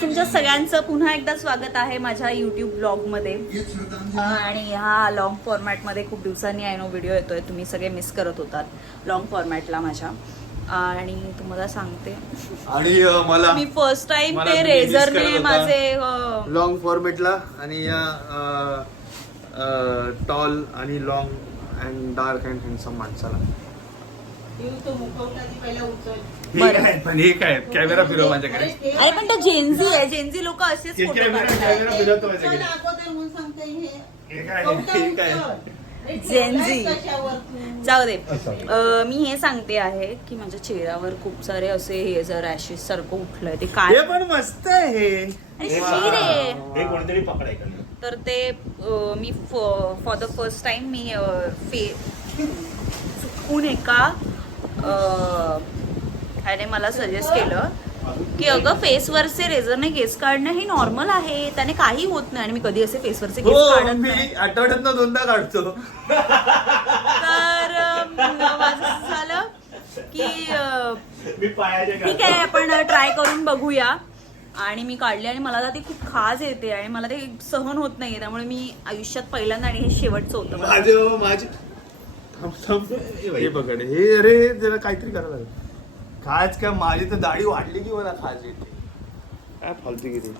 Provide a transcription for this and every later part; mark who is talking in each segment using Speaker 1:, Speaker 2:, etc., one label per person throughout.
Speaker 1: तुमच्या सगळ्यांचं पुन्हा एकदा स्वागत आहे माझ्या युट्यूब ब्लॉगमध्ये आणि हा लॉंग फॉर्मॅटमध्ये खूप दिवसांनी आय नो व्हिडिओ येतोय तुम्ही सगळे मिस करत होतात लॉंग फॉर्मॅटला माझ्या. आणि तुम्हाला सांगते.
Speaker 2: आणि अ, मला
Speaker 1: मी फर्स्ट टाइम
Speaker 2: मला
Speaker 1: ते
Speaker 2: तुम्ही miss
Speaker 1: रेझरने
Speaker 2: होता.
Speaker 1: माझे अं,
Speaker 2: लॉंग फॉर्मेटला आणि या टॉल आणि long and dark and handsome माणसाला. हे
Speaker 1: बरं.
Speaker 2: काय? पण हे काय? कॅमेरा फिरव माझ्याकडे.
Speaker 1: अरे पण तो जेनझी आहे. जेनझी लोक असेच
Speaker 2: हे
Speaker 1: फोटो
Speaker 2: कॅमेरा
Speaker 1: काढतात.
Speaker 2: कॅमेरा फिरवतो माझ्याकडे. हे. काय? हे काय?
Speaker 1: जेनझी जाऊ दे. अं, मी हे सांगते आहे की माझ्या चेहऱ्यावर खूप सारे असे हे जर रॅशेस सारखं उठलंय. ते काय?
Speaker 2: हे पण मस्त आहे
Speaker 1: अरे शी रे.
Speaker 3: हे कोणतरी पकडायचं.
Speaker 1: तर ते अं, मी फॉर द फर्स्ट टाइम मी अं, फे चुकून एका अं, ह्याने मला सजेस्ट केलं की अगं फेसवरचे रेझरने केस काढणं हे नॉर्मल आहे. त्याने काही होत नाही. आणि मी कधी असे फेसवरचे केस
Speaker 2: हो
Speaker 1: काढत
Speaker 2: मी
Speaker 1: नाही.
Speaker 2: आठवड्यात दोनदा काढतो.
Speaker 1: तर माझं झालं की ठीक आहे आपण ट्राय करून बघूया. आणि मी काढले आणि मला आता ती खूप खाज येते आणि मला ते सहन होत नाहीये. त्यामुळे मी आयुष्यात पहिल्यांदा आणि हे शेवटचं होतं.
Speaker 2: माझे माझे थांब थांब. हे पकड हे अरे जरा काहीतरी करायला लागेल. खाज का माझी तर दाढी वाढली की मला खाज येते? काय फालतू किती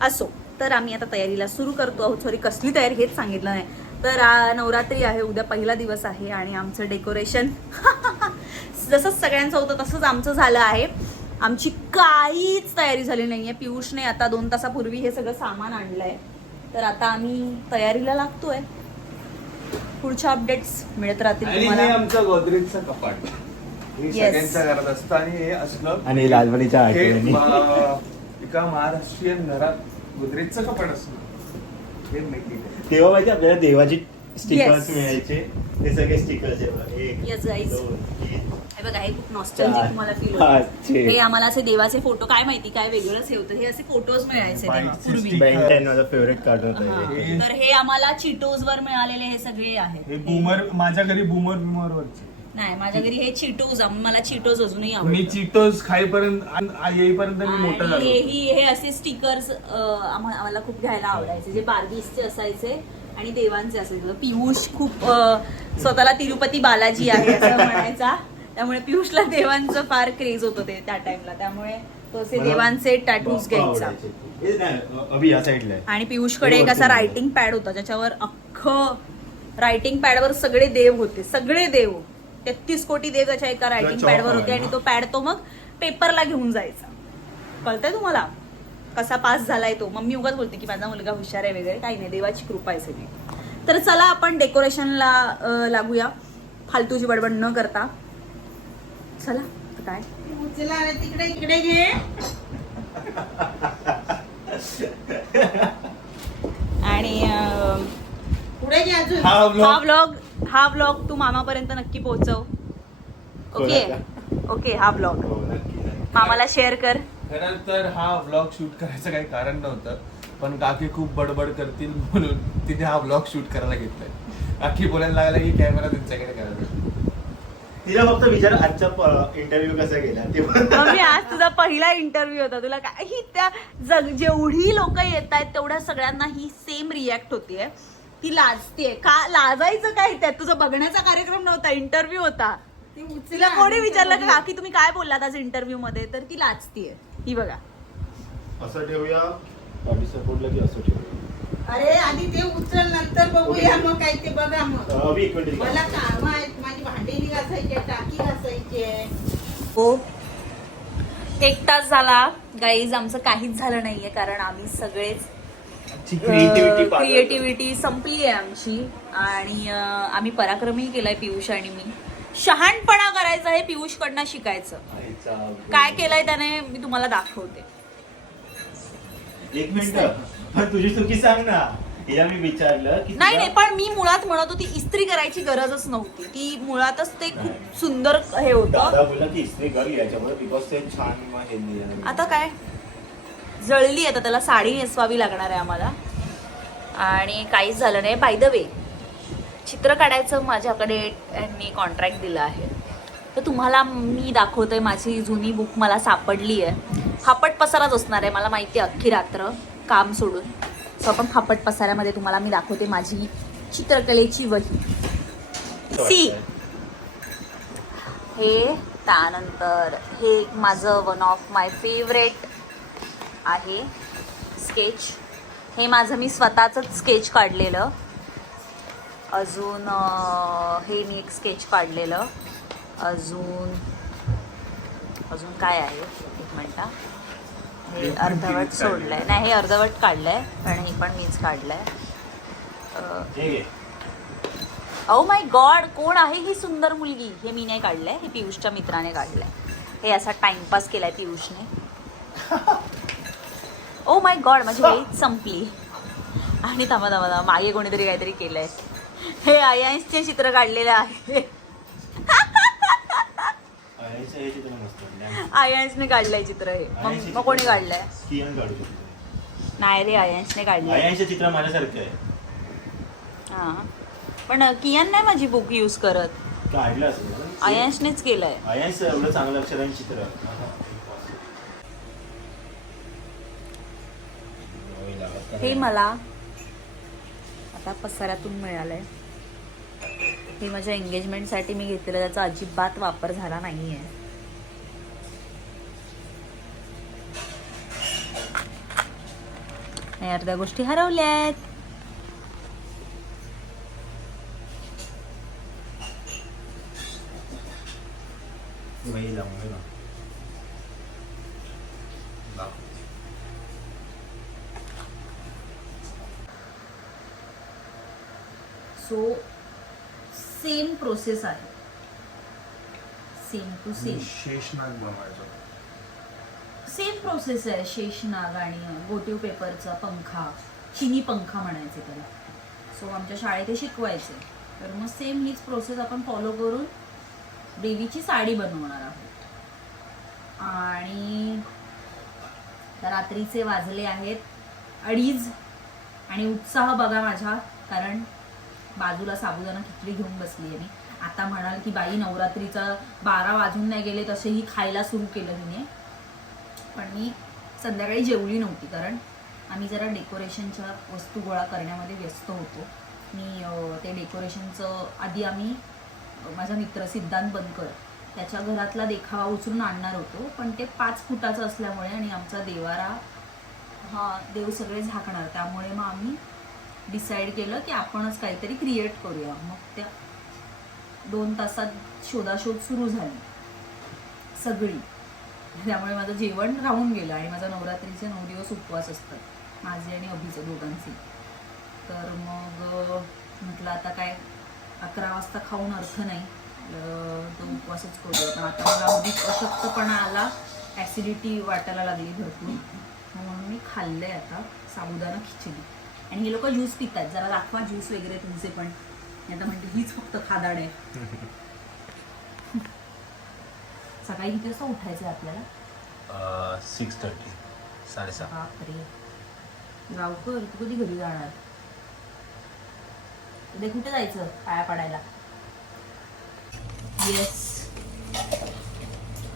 Speaker 1: असो तर आम्ही आता तयारीला सुरू करतो आहोत. सॉरी कसली तयारी हेच सांगितलं नाही. तर आ, नवरात्री आहे उद्या पहिला दिवस आहे आणि आमचं डेकोरेशन जसं सगळ्यांचं होतं तसंच आमचं झालं आहे. आमची काहीच तयारी झाली नाहीये. पियुषने आता दोन तासापूर्वी हे सगळं सामान आणलंय. तर आता आम्ही तयारीला लागतोय. पुढच्या अपडेट्स मिळत राहतील
Speaker 2: आणि हे
Speaker 1: तुम्हाला.
Speaker 2: आमचं गोदरेजचं कपाट. हे
Speaker 1: Yes.
Speaker 2: सगळ्यांच्या घरात असतं आणि हे असलं
Speaker 3: आणि लालबणीच्या
Speaker 2: हे
Speaker 3: आठवणी
Speaker 2: मा- एका महाराष्ट्रीयन घरात गोदरेजचं कपाट असतं हे माहिती आहे.
Speaker 3: तेव्हा माहिती आपल्याला देवाची स्टिकर्स
Speaker 1: Yes.
Speaker 3: मिळायचे ते सगळे स्टिकर्स
Speaker 1: Yes, guys. हे बघा हे खूप नॉस्टॅल्जिक तुम्हाला फील होतं. हे आम्हाला असे देवाचे फोटो काय माहिती काय वेगळंच हे होतं हे असे फोटोज मिळायचे तेव्हा
Speaker 2: बाईकचे
Speaker 1: पूर्वी
Speaker 2: stick.
Speaker 3: Ben 10 माझा फेवरेट कार्टून
Speaker 1: हा.
Speaker 3: होता. हे-
Speaker 1: तर हे आम्हाला चिटोज वर मिळालेले हे सगळे आहेत
Speaker 2: हे बूमर माझ्या घरी बूमर बिमर वरचे
Speaker 1: नाही माझ्या घरी हे चिटोज मला चिटोज अजूनही
Speaker 2: मी चिटोस खाईपर्यंत आणि येईपर्यंत मी मोठा
Speaker 1: आणि
Speaker 2: झालो.
Speaker 1: हेही हे असे स्टिकर्स आम्हाला खूप घ्यायला आवडायचे. जे बार्बीजचे असायचे आणि देवांचे असायचे. पियुष खूप अ, स्वतःला तिरुपती बालाजी आहे असं म्हणायचा. त्यामुळे पियुषला देवांचं फार क्रेज होतं ते त्या टाइमला त्यामुळे तो असे
Speaker 3: मला
Speaker 1: देवांचे टॅटूज
Speaker 3: बाप्पा
Speaker 1: घ्यायचा.
Speaker 3: आवडायचे. हे नाही, अभि या साईडला आहे.
Speaker 1: आणि पियुषकडे एक असा. रायटिंग पॅड होता ज्याच्यावर अख्खं रायटिंग पॅडवर सगळे देव होते. सगळे देव. तेहतीस कोटी देव त्याच्या एका रायटिंग पॅडवर होते आणि? तो पॅड तो मग पेपरला घेऊन जायचा. कळतंय तुम्हाला? कसा पास झालाय तो? मम्मी उगाच बोलते की माझा मुलगा हुशार आहे वगैरे. काही नाही देवाची कृपा आहे सगळी. तर चला आपण डेकोरेशनला लागूया. फालतूची बडबड न करता. चला काय?
Speaker 4: तिकडे इकडे घे.
Speaker 1: आणि
Speaker 4: पुढे घे अजून.
Speaker 2: हा
Speaker 1: हा ब्लॉग हा ब्लॉग तू मामापर्यंत नक्की पोहोचव. ओके? ओके हा ब्लॉग
Speaker 3: हो, नक्की, नक्की.
Speaker 1: मामाला शेअर कर.
Speaker 2: खरं तर हा व्लॉग शूट करायचं काही कारण नव्हतं पण काकी खूप बडबड करतील म्हणून तिने हा व्लॉग शूट करायला घेतलाय. काकी बोलायला लागला की कॅमेरा त्यांच्याकडे करायला
Speaker 3: तिला फक्त विचार आजचा इंटरव्ह्यू कसा गेला? ते पण-
Speaker 1: मम्मी आज तुझा पहिला इंटरव्ह्यू होता. तुला काही त्या जग जेवढी लोक येत आहेत तेवढ्या सगळ्यांना ही सेम रिॲक्ट होतीये. ती लाजतीये. का लाजायचं काय त्यात? तुझा बघण्याचा कार्यक्रम नव्हता इंटरव्ह्यू होता. तिला कोणी विचारलं. का काकी तुम्ही काय बोललात आज इंटरव्ह्यू मध्ये? तर ती लाजतीये. ही बघा.
Speaker 3: असं ठेवूया. बॉडी सपोर्टला की असं ठेवूया.
Speaker 4: अरे आधी ते उचल नंतर बघूया मग काय ते बघा मग. मला काम आहेत. माझी भांडी घासायची आहे, टाकी घासायची.
Speaker 1: हो. एक तास झाला. गाईज आमचं काहीच झालं नाहीये कारण आम्ही सगळेच
Speaker 3: क्रिएटिव्हिटी
Speaker 1: क्रिएटिव्हिटी संपली आहे आमची. आणि आम्ही पराक्रमही केलाय पियुष आणि मी. शहाणपणा करायचा हे पियुष कडनं शिकायचं काय केलंय त्याने मी तुम्हाला दाखवते.
Speaker 3: एक मिनिट. पण तुझी चुकी सांग ना. मी विचारलं की
Speaker 1: नाही नाही पण मी मुळात म्हणत होती इस्त्री करायची गरजच नव्हती. ती मुळातच ते खूप सुंदर हे होतं. आता काय? जळली आता त्याला साडी नेसवावी लागणार आहे आम्हाला. आणि काहीच झालं नाही. बाय द वे चित्र काढायचं माझ्याकडे यांनी कॉन्ट्रॅक्ट दिलं आहे. तर तुम्हाला मी दाखवते माझी जुनी बुक मला सापडली आहे. फापट पसाराच असणार आहे मला माहिती आहे अख्खी रात्र काम सोडून. सो आपण फापट पसाऱ्यामध्ये तुम्हाला मी दाखवते माझी चित्रकलेची वही. सी हे त्यानंतर हे एक माझं वन ऑफ माय फेवरेट आहे. स्केच हे माझं मी स्वतःचंच स्केच काढलेलं. अजून हे मी एक स्केच काढलेलं. अजून अजून काय आहे? एक मिनटं हे. अर्धवट
Speaker 2: तिनेच
Speaker 1: सोडलंय. नाही हे अर्धवट काढलंय पण हे पण मीच काढलंय. अं,
Speaker 3: हे घे.
Speaker 1: ओ माय गॉड कोण आहे ही सुंदर मुलगी? हे मी नाही काढलंय हे पियुषच्या मित्राने काढलंय. हे असा टाइमपास केलाय पियुषने. ओ माय गॉड माझी वेळीच संपली. आणि थांबा थांबा थांबा. मागे कोणीतरी काहीतरी केलंय. हे आयांशचे चित्र काढलेलं आहे.
Speaker 3: हे.
Speaker 1: आयांशने काढलंय चित्र हे. मग मग कोणी काढलंय. नाही रे आयांशने काढलंय
Speaker 3: चित्र माझ्यासारखं आहे.
Speaker 1: हा. पण कियान नाही माझी बुक यूज करत.
Speaker 3: काढलं असेल?
Speaker 1: आयांशनेच केलंय.
Speaker 3: आयांचं एवढं चांगलं अक्षरांचं चित्र.
Speaker 1: हे मला आता पसाऱ्यातून मिळालंय. हे माझ्या एंगेजमेंटसाठी मी घेतलेलं त्याचा अजिबात वापर झाला नाहीये. आहे अर्ध्या गोष्टी हरवल्यात.
Speaker 3: वही लावून हे ना.
Speaker 1: सो सेम प्रोसेस आहे. सेम टू सेम
Speaker 2: शेषनाग बनवायचं.
Speaker 1: सेम प्रोसेस आहे. शेषनाग आणि गोटीव पेपरचा पंखा चिनी पंखा म्हणायचे त्याला. सो आमच्या शाळेत हे शिकवायचे. तर मग सेम हीच प्रोसेस आपण फॉलो करून देवीची साडी बनवणार आहोत. आणि रात्रीचे वाजले आहेत. अडीच. आणि उत्साह बघा माझ्या कारण बाजूला साबुदाणा खिचडी घेऊन बसली आहे मी. आता म्हणाल की बाई नवरात्रीचा बारा वाजून नाही गेले तसेही खायला सुरू केलं तिने पण मी संध्याकाळी जेवली नव्हती कारण आम्ही जरा डेकोरेशनच्या वस्तू गोळा करण्यामध्ये व्यस्त होतो. मी ते डेकोरेशनचं आधी आम्ही माझा मित्र सिद्धांत बनकर त्याच्या घरातला देखावा उचलून आणणार होतो. पण ते पाच फुटाचं असल्यामुळे आणि आमचा देवारा हा देव सगळे झाकणार. त्यामुळे मग आम्ही डिसाईड केलं की आपणच काहीतरी क्रिएट करूया. मग त्या दोन तासात शोधाशोध सुरू झाली. सगळी. त्यामुळे माझं जेवण राहून गेलं आणि माझा नवरात्रीचे नऊ दिवस उपवास असतात. माझे आणि अभिचे दोघांचे. तर मग म्हटलं आता काय अकरा वाजता खाऊन अर्थ नाही. तो उपवासच करूया. पण आता मला अगदीच अशक्तपणा आला. ॲसिडिटी वाटायला लागली भरपूर. म्हणून मी खाल्लंय आता साबुदाणा खिचडी. आणि हे लोक ज्यूस पितात. जरा दाखवा ज्यूस वगैरे तुमचे पण. आता म्हणते हीच फक्त खादाड आहे. सकाळी किती वाजता उठायचं आहे आपल्याला?
Speaker 3: सिक्स थर्टी साडेसहा.
Speaker 1: बापरे. गावकर तू कधी घरी जाणार? उद्या कुठे जायचं? पाया पडायला. येस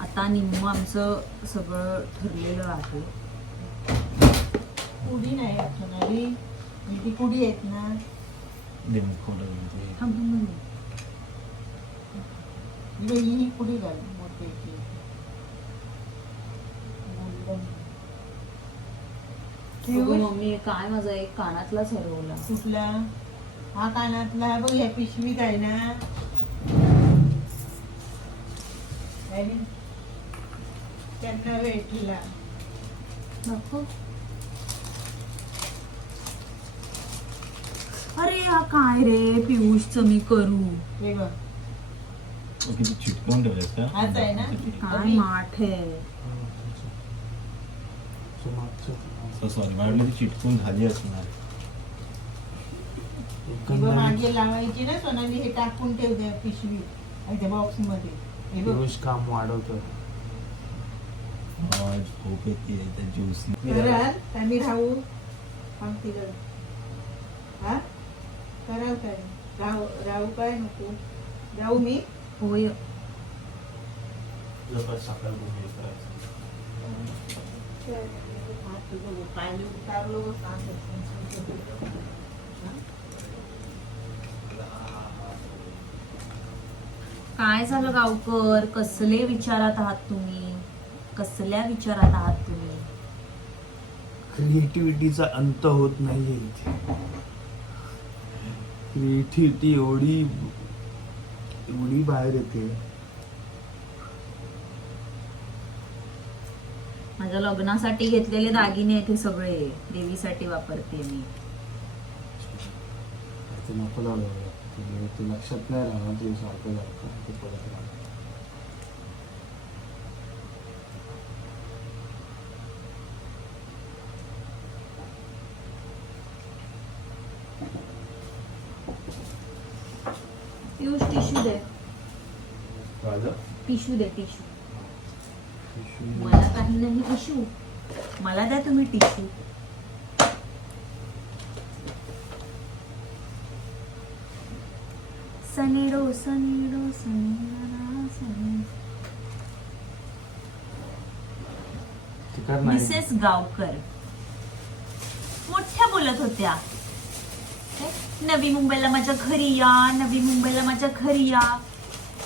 Speaker 1: आता निम्म आमचं सगळं ठरलेलं आहे.
Speaker 4: पुडी नाही. ती पुडी आहेत ना. इकडे ही घाल मोठी. गोल्डन. पियुष,
Speaker 1: मम्मी काय माझा एक कानातलाच हरवला
Speaker 4: कुठला हा कानातला बघ ह्या पिशवीत आहे ना आहे ना? त्यांना भेटला
Speaker 1: नको अरे हा काय रे? पियुषचं मी करू.
Speaker 4: हे बघ.
Speaker 3: किती चिटकवून ठेवलेस का?
Speaker 4: हाच आहे ना?
Speaker 1: काय माठ आहे.
Speaker 3: सॉरी मला ती चिटकून झाली असणार.
Speaker 4: हे मागे लावायची ना सोनाली हे टाकून ठेव द्या पिशवी आणि त्या बॉक्समध्ये हे बघ.
Speaker 2: पुरुष काम वाढवतो
Speaker 3: आज येते त्या ज्यूस
Speaker 4: राहू. हा? नको? मी?
Speaker 1: होय.
Speaker 4: उतारलो
Speaker 1: काय झालं गावकर? कसले विचारात आहात तुम्ही? कसल्या विचारात आहात तुम्ही?
Speaker 2: क्रिएटिव्हिटीचा अंत होत नाहीये इथे. क्रिएटिव्हिटी एवढी एवढी बाहेर येते.
Speaker 1: माझ्या लग्नासाठी घेतलेले दागिने आहेत हे सगळे. देवीसाठी वापरते मी.
Speaker 2: ते नको लावलं ते- ते लक्षात नाही राहणार ते सारखं सारखं. ते परत राहणार.
Speaker 1: पियुष टिश्यू दे
Speaker 3: माझं
Speaker 1: टिश्यू दे टिश्यू. मला काही नाही टिश्यू. मला द्या तुम्ही टिश्यू. सनीडो सनीडो सनी. मिसेस गावकर. मोठ्या बोलत होत्या? नवी मुंबईला माझ्या घरी या नवी मुंबईला माझ्या घरी या.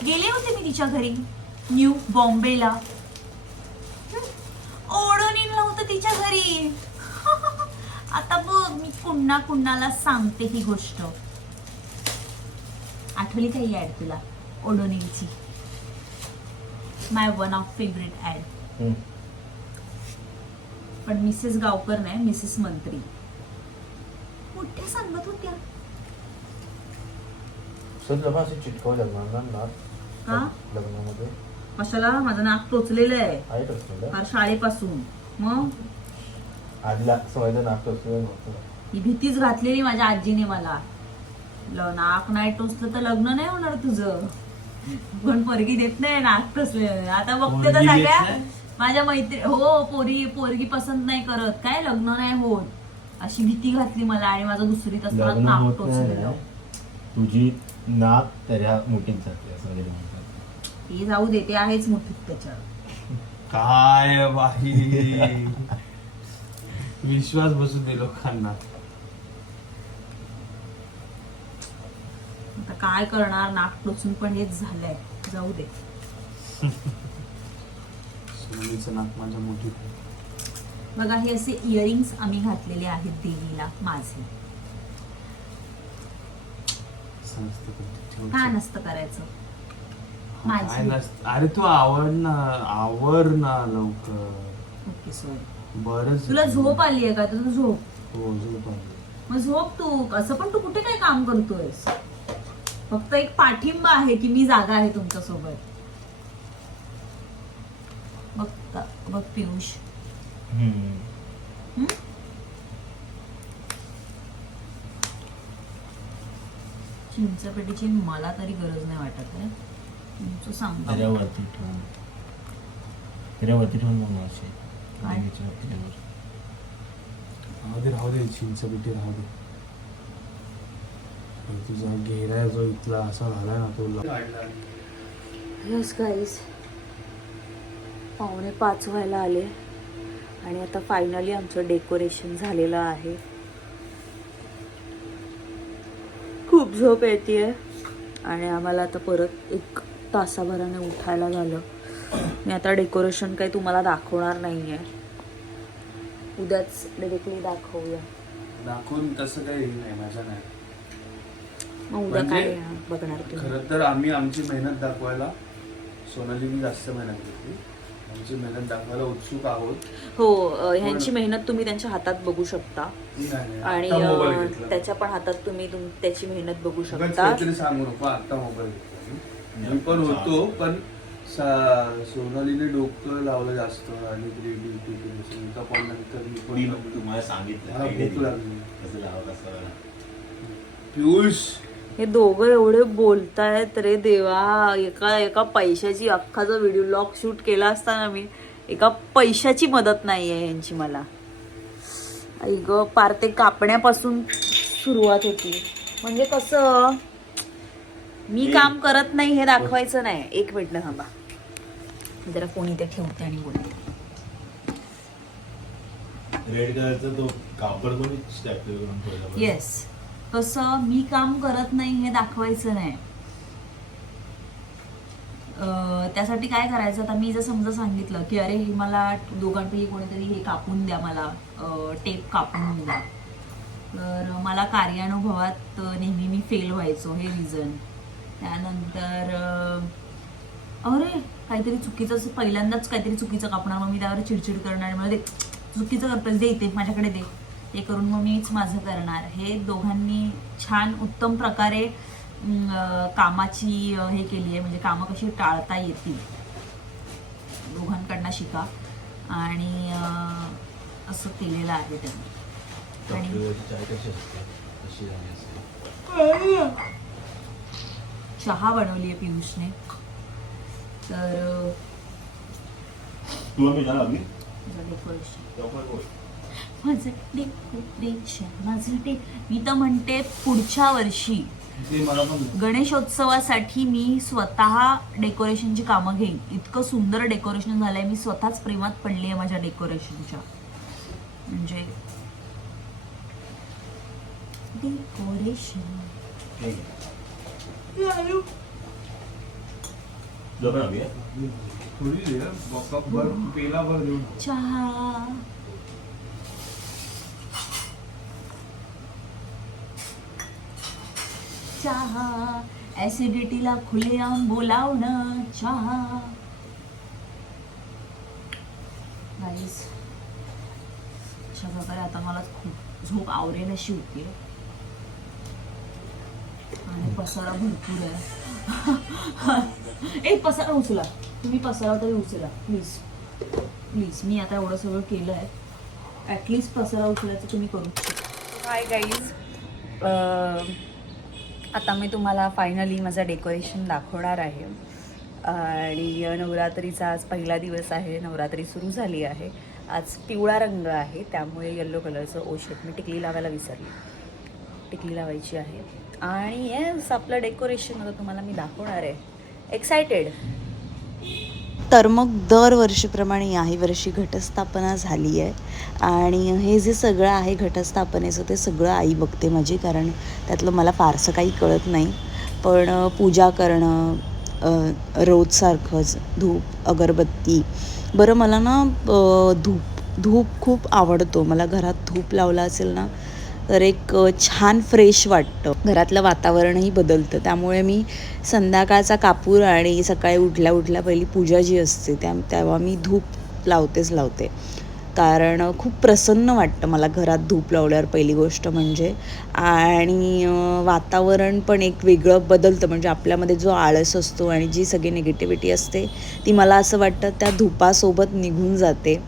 Speaker 1: गेले होते मी तिच्या घरी. न्यू बॉम्बेला? ओढून येणं होतं तिच्या घरी. आता बघ मी पुन्हा कुणाला सांगते ही गोष्ट. आठवली काही ऍड तुला? ओढोनीलची my one of favourite ad पण मिसेस गावकर नाही मिसेस मंत्री. मोठ्या सांगत होत्या.
Speaker 3: लग्नामध्ये.
Speaker 1: कशाला? माझं नाक टोचलेलं आहे. फार शाळेपासून. मग?
Speaker 3: नव्हतं.
Speaker 1: ही भीतीच घातलेली माझ्या आजीने मला. ल नाक नाही टोचलं तर लग्न नाही होणार तुझं. पण पोरगी देत नाही नाक टोचले आता बघते तर
Speaker 2: पोरगी देत
Speaker 1: सगळ्या
Speaker 2: नाही?
Speaker 1: माझ्या मैत्री हो पोरी पोरगी पसंत नाही करत. काय लग्न नाही होत. अशी भीती घातली मला आणि माझं दुसरीत असताना
Speaker 3: लग्न
Speaker 1: नाक
Speaker 3: होत नाही.
Speaker 1: टोचलेलं.
Speaker 3: ना. तुझी नाक त्या मुठीत जाते असं वगैरे
Speaker 1: ते जाऊ दे ते आहेच मोठीत त्याच्या
Speaker 2: काय बाई? विश्वास बसू दे लोकांना.
Speaker 1: आता काय करणार? नाक टोचून पण हेच झालंय. जाऊ दे.
Speaker 2: सोनीचं नाक माझ्या मोठीत आहे.
Speaker 1: बघा हे असे इयरिंग्स आम्ही घातलेले आहेत देवीला माझे.
Speaker 2: समजतं का? ठेव
Speaker 1: का
Speaker 2: चल.
Speaker 1: नसतं करायचं?
Speaker 2: काय
Speaker 1: माझी.
Speaker 2: नसतं. अरे तू आवड ना आवर ना लवकर.
Speaker 1: ओके सॉरी
Speaker 2: बरंच
Speaker 1: तुला झोप आली आहे का? तुझं झोप.
Speaker 2: हो झोप आली.
Speaker 1: मग झोप तू. असं पण तू कुठे काय काम करतोयस? फक्त एक पाठिंबा आहे की मी जागा आहे तुमच्यासोबत बघ का- बघ पियुष. हं? चिंचपेटीची मला तरी गरज नाही वाटत आहे तुमचं सांगा
Speaker 3: त्याच्यावरती ठेवून त्याच्यावरती ठेवून
Speaker 1: काय?
Speaker 3: देवीच्या.
Speaker 2: राहू दे राहू दे चिंच बिटी राहू दे. पण तुझा घेरा जो इथला असा झालाय ना तो ला-
Speaker 1: यस गाईज पावणे पाच व्हायला आले. आणि आता फायनली आमचं डेकोरेशन झालेलं आहे. खूप झोप येते आणि आम्हाला आता परत एक तासाभराने उठायला झालं. मी आता डेकोरेशन काही तुम्हाला दाखवणार नाही आहे उद्याच डायरेक्टली दाखवूया.
Speaker 2: दाखवून तसं काही नाही माझ्या नाही.
Speaker 1: उद्या
Speaker 2: म्हणजे
Speaker 1: काय बघणार
Speaker 2: खरं तर आम्ही आमची मेहनत दाखवायला सोनालीने जास्त मेहनत घेतली. आमची मेहनत दाखवायला उत्सुक आहोत.
Speaker 1: हो ह्यांची मेहनत तुम्ही त्यांच्या हातात बघू शकता. आणि. त्याच्या पण हातात तुम्ही तुम- त्याची मेहनत
Speaker 2: उगाच
Speaker 1: शकता.
Speaker 2: सांगू नको आता मोबाईल मी. पण होतो पण सोनालीने डोकं लावलं जास्त आणि क्रिएटिव्हिटी केली. सुनीता पण नंतर मी पण
Speaker 5: तुम्हाला सांगितलं
Speaker 2: पियुष!
Speaker 1: हे दोघं एवढे बोलतायत रे देवा. एका एका पैशाची अख्खाचा व्हिडिओ लॉग शूट केला असताना मी एका पैशाची मदत नाही आहे यांची मला. आई ग पार ते कापण्यापासून सुरुवात होती. म्हणजे कसं मी काम करत नाही हे दाखवायचं नाही. एक मिनिट थांबा. जरा फोन इथे ठेवते आणि बोलते.
Speaker 3: रेड कलरचा तो कापड कोणी स्टॅप्लर करून ठेवला बघ.
Speaker 1: येस कसं मी काम करत नाही हे दाखवायचं नाही. अं, त्यासाठी काय करायचं? आता मी जर समजा सांगितलं की अरे हे मला दोघांपैकी कोणीतरी हे कापून द्या मला टेप कापून द्या. तर मला कार्यानुभवात अं, नेहमी मी फेल व्हायचो हे रिझन त्यानंतर अरे काहीतरी चुकीचं असं पहिल्यांदाच काहीतरी चुकीचं कापणार. मग मी त्यावर चिडचिड करणार. आणि मला ते चुकीचं करतोस दे इथे माझ्याकडे दे. ते करून मग मीच माझं करणार. हे दोघांनी छान उत्तम प्रकारे कामाची हे केली आहे. म्हणजे कामं कशी टाळता येतील. दोघांकडनं शिका. आणि असं केलेलं आहे त्यांनी. आणि
Speaker 3: चॉकलेटची चाय कशी असते तशी झाली असते
Speaker 1: चहा बनवली आहे पियुषने. तर माझं डेकोरेशन. माझं डे मी तर म्हणते पुढच्या वर्षी. गणेशोत्सवासाठी मी स्वतः डेकोरेशनची कामं घेईन. इतकं सुंदर डेकोरेशन झालंय मी स्वतःच प्रेमात पडली आहे माझ्या डेकोरेशनच्या म्हणजे डेकोरेशन
Speaker 3: ठीक आहे. तुला पण हवी आहे?
Speaker 2: थोडी दे कप भर पेला भर देऊन
Speaker 1: चहा. चहा ऍसिडिटीला खुलेआम बोलावणं चहा गाईस आता मला खूप झोप आवरेन अशी होती पसारा भरपूर आहे. ए पसारा उचला. तुम्ही पसारा तरी उचला. प्लीज प्लीज मी आता एवढं सगळं केलं आहे ॲटलिस्ट पसारा उचलायचं तुम्ही करू हाय गाईज आता मी तुम्हाला फायनली माझं डेकोरेशन दाखवणार आहे. आणि नवरात्रीचा आज पहिला दिवस आहे. नवरात्री सुरू झाली आहे. आज पिवळा रंग आहे. त्यामुळे येल्लो कलरचं ओशेट मी टिकली लावायला विसरली. टिकली लावायची आहे. आणि येस आपलं डेकोरेशन आता तुम्हाला मी दाखवणार आहे. एक्सायटेड
Speaker 5: तर मग दरवर्षीप्रमाणे याही वर्षी घटस्थापना झाली आहे आणि हे जे सगळं आहे घटस्थापनेचं ते सगळं आई बघते माझी कारण त्यातलं मला फारसं काही कळत नाही. पण पूजा करणं रोजसारखंच धूप अगरबत्ती बरं मला ना धूप धूप खूप आवडतो. मला घरात धूप लावला असेल ना तर एक छान फ्रेश वाटतं. घरातलं वातावरणही बदलतं. त्यामुळे मी संध्याकाळचा कापूर आणि सकाळी उठल्या उठल्या पहिली पूजा जी असते त्या तेव्हा मी धूप लावतेच लावते. कारण खूप प्रसन्न वाटतं मला घरात धूप लावल्यावर पहिली गोष्ट म्हणजे. आणि वातावरण पण एक वेगळं बदलतं. म्हणजे आपल्यामध्ये जो आळस असतो आणि जी सगळी निगेटिव्हिटी असते ती मला असं वाटतं त्या धुपासोबत निघून जाते.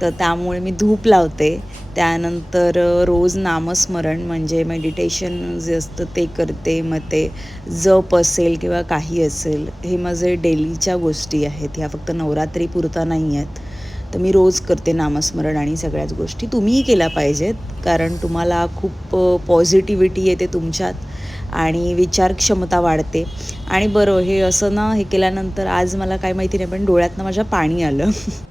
Speaker 5: तर त्यामुळे मी धूप लावते. त्यानंतर रोज नामस्मरण म्हणजे मेडिटेशन जे असतं ते करते. मग ते जप असेल किंवा काही असेल हे माझे डेलीच्या गोष्टी आहेत. ह्या फक्त नवरात्री पुरता नाही आहेत. तर मी रोज करते नामस्मरण आणि सगळ्याच गोष्टी. तुम्हीही केल्या पाहिजेत कारण तुम्हाला खूप पॉझिटिव्हिटी येते तुमच्यात आणि विचार क्षमता वाढते. आणि बरं हे असं ना हे केल्यानंतर आज मला काय माहिती नाही पण डोळ्यातनं माझ्या पाणी आलं.